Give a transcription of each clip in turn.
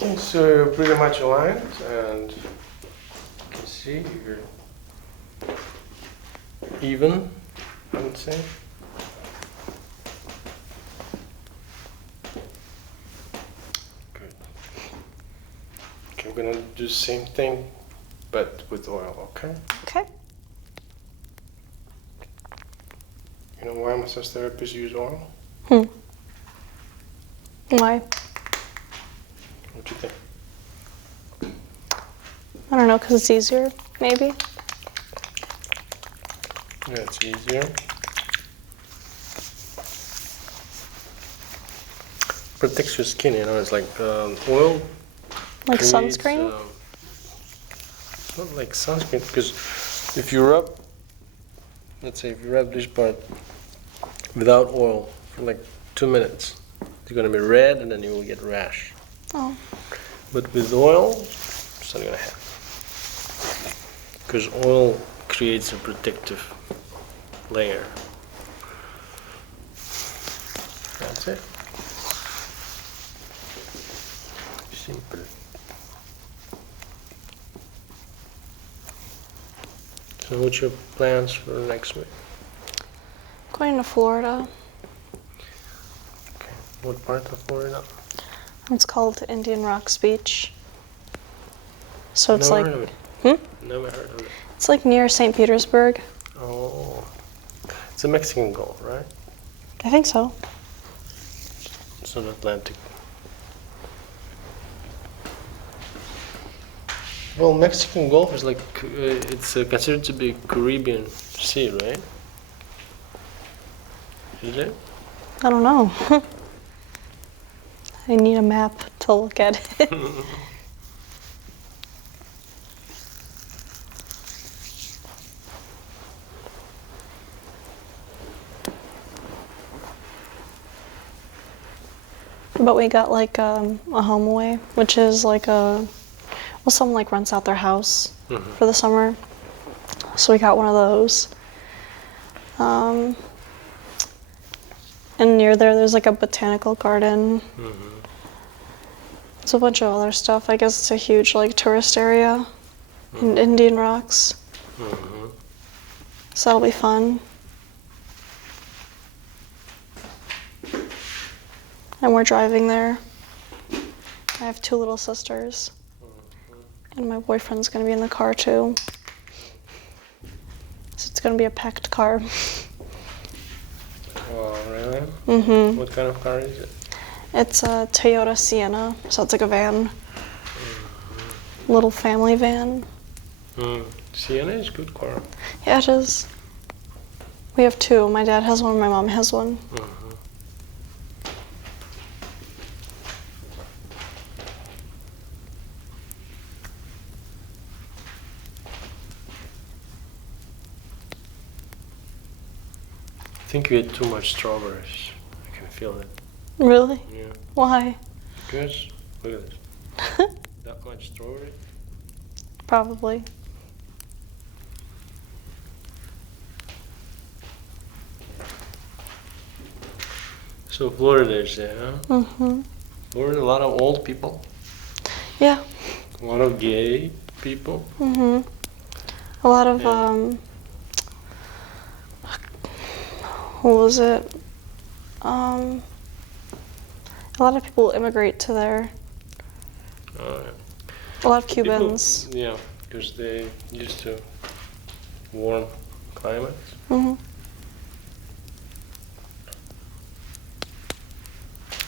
Okay, so you're pretty much aligned, and you can see you're even, I would say. Good. Okay, we're gonna do the same thing, but with oil, okay? Okay. You know why massage therapists use oil? Why? What do you think? I don't know, because it's easier, maybe? Yeah, it's easier. Protects your skin, you know, it's like oil. Like creates, sunscreen? It's not like sunscreen, because if you rub, let's say if you rub this part without oil for like 2 minutes, it's gonna be red and then you will get rash. Oh. But with oil, it's not gonna happen. Because oil creates a protective layer. That's it. Simple. So what's your plans for next week? Going to Florida. Okay. What part of Florida? It's called Indian Rocks Beach. So it's Never like, heard of it. hmm? Never heard of it. It's like near St. Petersburg. Oh, it's a Mexican Gulf, right? I think so. It's not Atlantic. Well, Mexican Gulf is like, it's considered to be Caribbean Sea, right? Is it? I don't know. I need a map to look at it. But we got like a home away, which is like someone like rents out their house for the summer. So we got one of those. And near there's like a botanical garden. It's a bunch of other stuff. I guess it's a huge like tourist area in Indian Rocks. So that'll be fun. And we're driving there. I have 2 little sisters. And my boyfriend's gonna be in the car too. So it's gonna be a packed car. Oh, really? What kind of car is it? It's a Toyota Sienna, so it's like a van. Little family van. Sienna is a good car. Yeah, it is. We have 2. My dad has one, my mom has one. I think you ate too much strawberries. I can feel it. Really? Yeah. Why? Because, look at this. That much strawberry. Probably. So Florida is there, huh? Florida, a lot of old people. Yeah. A lot of gay people. A lot of what was it? A lot of people immigrate to there. Oh, yeah. A lot of Cubans. People, yeah, because they used to warm climates.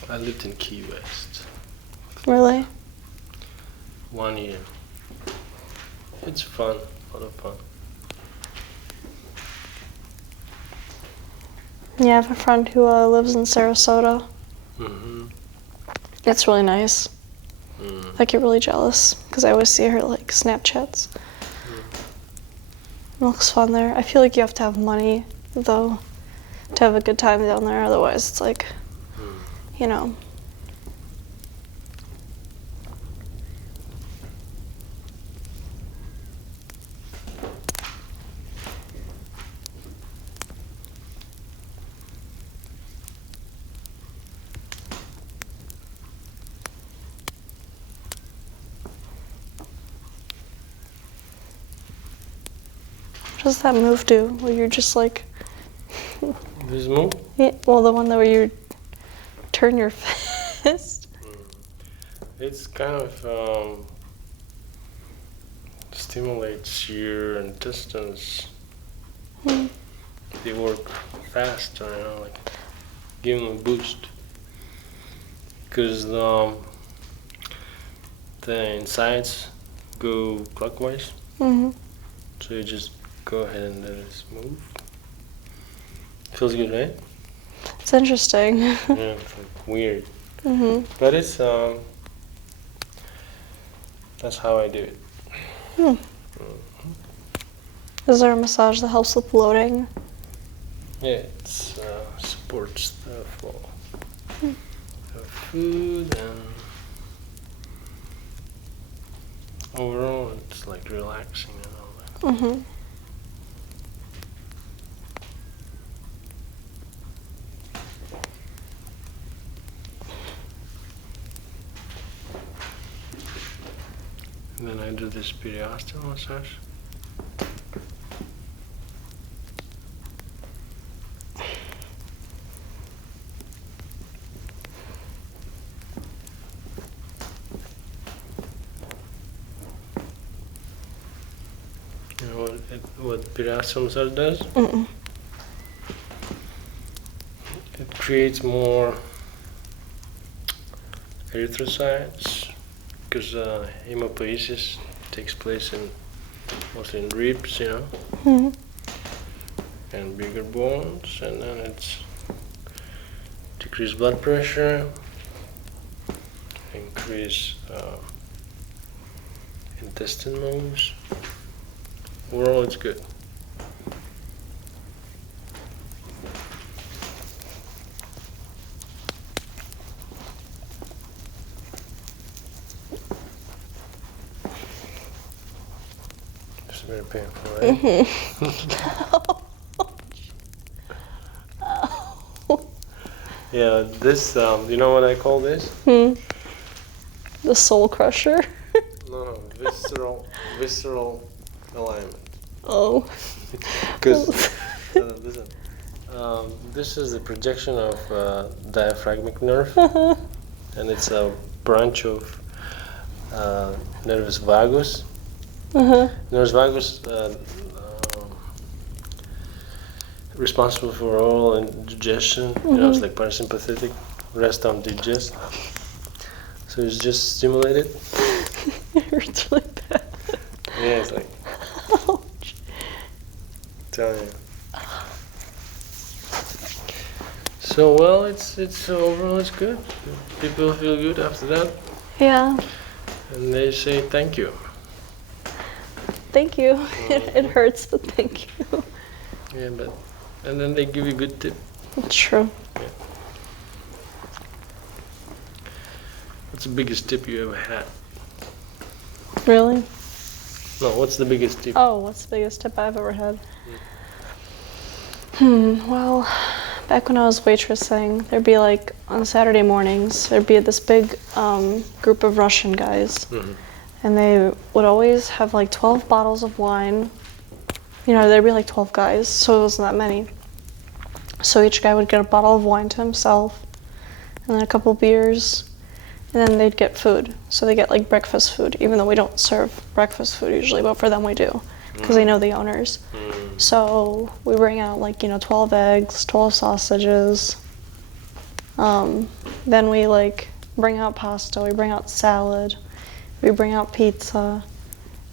I lived in Key West Really? 1 year. It's fun, a lot of fun. Yeah, I have a friend who lives in Sarasota. It's really nice. I get really jealous because I always see her like Snapchats. It looks fun there. I feel like you have to have money though to have a good time down there. Otherwise, it's like, you know. What does that move do? Where you're just like, This move? yeah, well, the one that where you turn your fist. It's kind of stimulates your intestines. They work faster, you know, like give them a boost. Because the insides go clockwise. Mm-hmm. So you just go ahead and let it move. Feels good, right? It's interesting. Yeah, it's like weird. Mm-hmm. But it's that's how I do it. Is there a massage that helps with bloating? Yeah, it supports the flow of food, and overall it's like relaxing and all that. Mm-hmm. And then I do this periosteal massage. You know what periosteal massage does? Mm-mm. It creates more erythrocytes because hemopoiesis takes place mostly in ribs, you know, Mm-hmm. and bigger bones, and then it's decrease blood pressure, increase intestine moves. Overall, it's good. It's very painful, right? Yeah, this, you know what I call this? The soul crusher. No, visceral alignment. Oh. Because, listen, this is the projection of diaphragmatic nerve, and it's a branch of nervus vagus. Nervus vagus responsible for oral and digestion. You know, it's like parasympathetic, rest on digest. So it's just stimulated. It hurts really bad. Yeah, it's like, Ouch. telling you. So well, it's overall it's good. People feel good after that, Yeah. and they say thank you. Thank you. It hurts, but thank you. Yeah, and then they give you a good tip. It's true. What's the biggest tip you ever had? Really? No, what's the biggest tip? Oh, what's the biggest tip I've ever had? Well, back when I was waitressing, there'd be like on Saturday mornings, there'd be this big group of Russian guys. And they would always have like 12 bottles of wine. You know, there'd be like 12 guys, so it wasn't that many. So each guy would get a bottle of wine to himself, and then a couple beers, and then they'd get food. So they get like breakfast food, even though we don't serve breakfast food usually, but for them we do, because they know the owners. So we bring out like, 12 eggs, 12 sausages. Then we like bring out pasta, we bring out salad, we bring out pizza.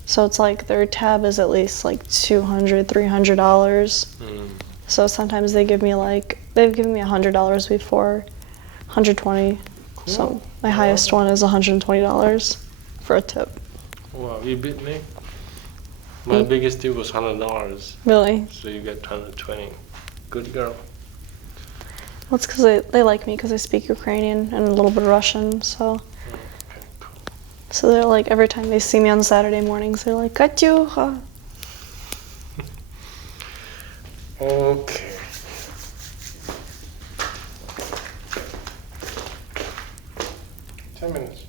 So it's like their tab is at least like $200, $300. So sometimes they've given me $100 before, $120. Cool. So my highest one is $120 for a tip. Wow, you beat me. My biggest tip was $100. Really? So you get 120. Good girl. Well, it's because they like me because I speak Ukrainian and a little bit of Russian, so. Okay, cool. So they're like, every time they see me on Saturday mornings, they're like, Katyuha. Okay. Ten minutes.